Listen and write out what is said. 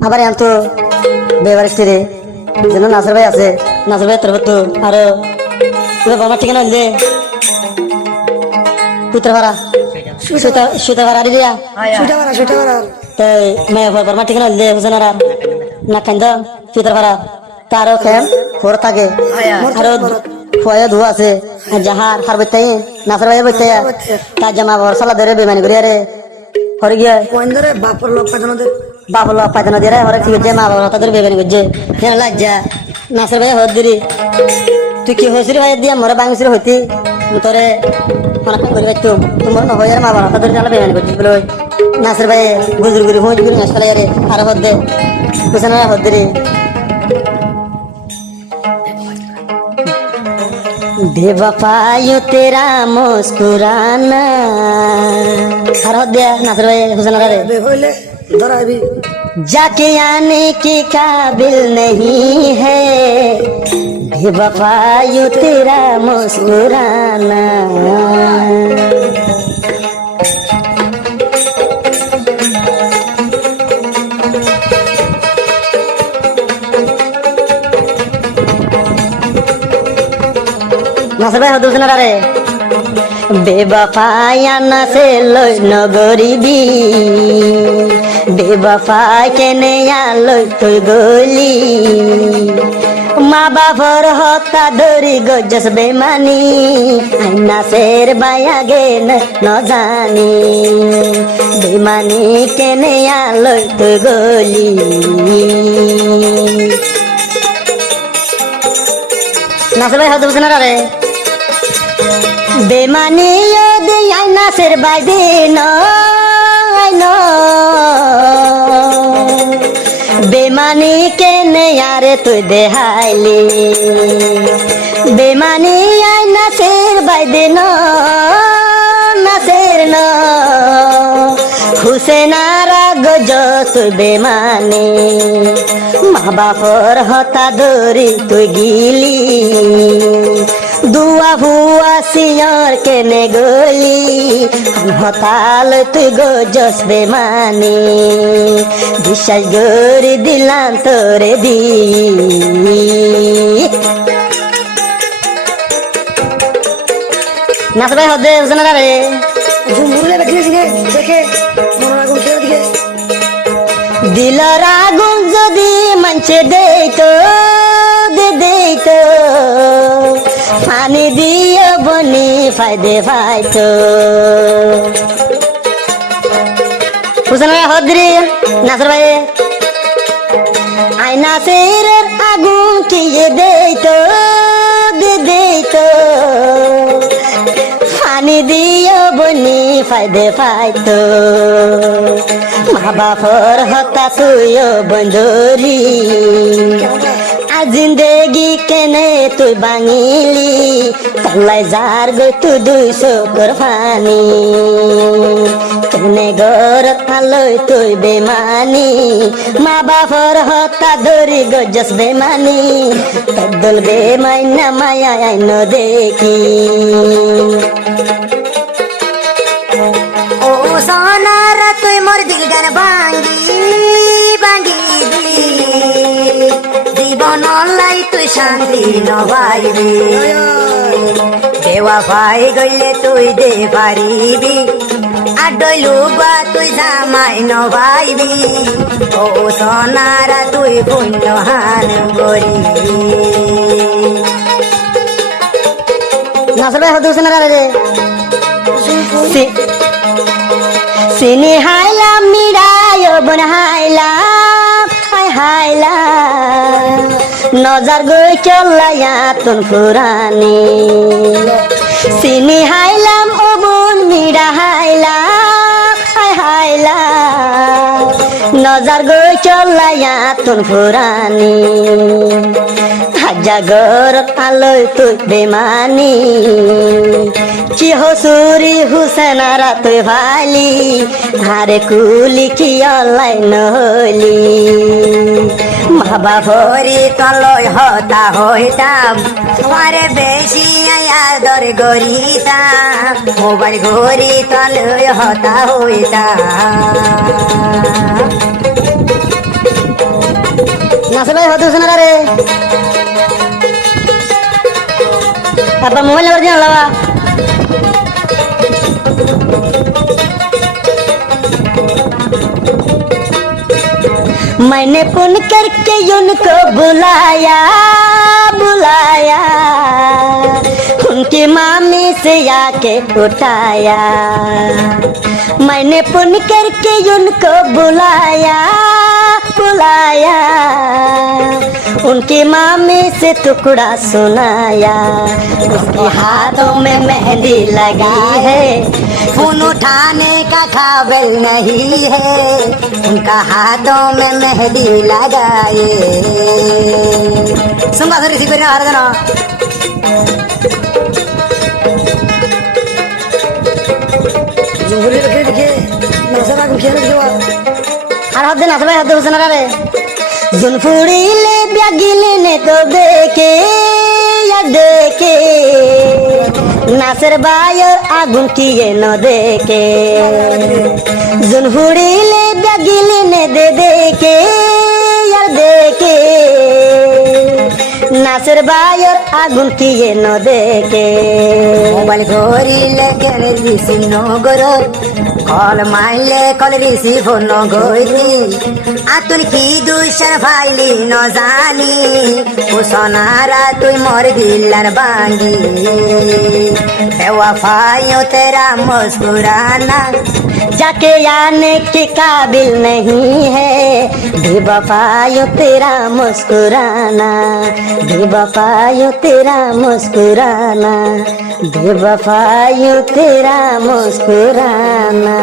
আবার এখন তো বেবার স্ত্রী যেন নাসর ভাই আছে, নাসর ভাই তোর তো আরো বাবার ঠিকানা হইলে পুত্র ভাড়া সুতা ভাড়া দিয়া তাই মেয়ে বাবার ঠিকানা হইলে হুসেনার না কান্দ সুতার ভাড়া তারও খেম ফোর থাকে আরো ফয়ে ধোয়া আছে যাহার হার বইতাই নাসর ভাই বইতাই তার জামা বর সালা ধরে বেমানি করি আরে হরে গিয়ে বাপর লোক পাইতানো দিয়ে হরে ঠিক আছে মা বাবা তাদের বেমানি করছে যেন লাজ্জা নাসর ভাই হর দিরি তুই কি হয়েছিলি ভাই দিয়া মরে বাংছিল হইতি তোরে অনেক করি পাইতো তোমার নহয় আর মা বাবা তাদের জানা বেমানি করছিস বলে নাসর ভাই গুজুর গুরি হুঁজ গুরি নাচ ফেলাই আরে আর হর দে বুঝে না হর দিরি बेवफायु तेरा मुस्कुराना हर हो दिया नासर भाई हुसैन रे बेहोले इधर अभी जाके आने के काबिल नहीं है बेवफायु तेरा मुस्कुराना नासर भाई हुसैन रे बेवफाया न से लय नगरीबी बेवफा केने आलोय তুই গলি মা বাবার হতা ধরি গজস বেমানি আইনা সের বায়াগে ন জানি বেমানি কেনে আলোয় তুই গলি নাসর ভাই হুসৈন রে बेमानी दे आईना सिर बाई दे नो बेमानी के ने यारे तू दे हाइली बेमानी आईना सिर बाई दे नो ना सिर नो हुसैनारा गजो तू बेमानी माँ बापर हता धरी तू गिली दुआ हुआ सियार के ने गोली हताल तुई गजस बेमानी বিশ্বাস গরি দিলাম তোরে দি নাচ ভাই হদে হুসেন রে ঝুমুরে দেখে দেখে মন আগুন কে দিকে দিলর আগুন যদি মঞ্চে দেইতো দেইতো পানি দিয়ে বনি ফায়দে পাইতো হুসেন ভাই হদ্রি নাসর ভাই আয়না সেরের আগুন কি দেইতো দেইতো পানি দিয়ে বনি ফায়দে পাইতো মা বাপর হতা তুইও বন্ধুরি जिंदगी केने तु बांगिली तल्लाई जार गो तु 200 कुर्बानी केने गोर थालोय तु बेमानी मा बापर हता धरी गजस बेमानी तदल बेमाइना माया आइनो देखी ओ सोनार तुई मोर दिल गान बांगी बांगी জীবনলাই তুই শান্তি নবাইবি দেওয়া ভাই গইলে তুই দে পারিবি আর ডইলু বা তুই জামাই নবাইবি ও সোনারা তুই পুণ্য হান গরি নাসর ভাই হুসেন রে সিনি হাইলাম মিরায় বন হাইলাম হাইলা নজর গই চলাইয়া তুন ফুরানি সিনি হাইলাম অবুন মিরা হাইলাম হাইলা নজর গই চলাইয়া তুন ফুরানি জাগর আলোয় তুই বেমানি কি হসুরি হুসেনারা তুই ভালি হারে কুলি কি অলাই নহলি মা বাপরি তলয় হতা হইতাম তোমারে বেশি আদর গরিতাম মোবাইল ঘড়ি তলয় হতা হইতাম নাসে ভাই হতে না রে আব্বা মোবাইল নাম্বার দিয়ে লাবা मैंने फोन करके उनको बुलाया बुलाया उनकी मामी से आके उठाया मैंने फोन करके उनको बुलाया बुलाया उनकी मामी से टुकड़ा सुनाया उसके हाथों में मेहंदी लगी है फोन उठाने का काबिल नहीं है उनका हाथों में मेहंदी लगाए सुनवा सर इसी पर आ रहा ना जुमहूरी रखे दिखे नसरा को खेल दिवा हर हद दिन असबाई हद हुसैन रे जुनफुड़ी ले ब्यागिले ने तो देखे या देखे नासर बायर आगुन किए न देखे जुनफुड़ी ले ब्यागिले ने दे देखे यार देखे नासर बायर आगुन किए न देखे मोबाइल घोरी लेके रिसी नो गरो कॉल माइले कॉल रिसी फोन नो गोरी आतुन की दूसर फाइली न जानी ओ सोनारा तुई मोर दिलर बांगी बेवफाइयों तेरा मुस्कुराना जाके आने के काबिल नहीं है बेवफाइयों तेरा मुस्कुराना बेवफाइयों तेरा मुस्कुराना बेवफाइयों तेरा मुस्कुराना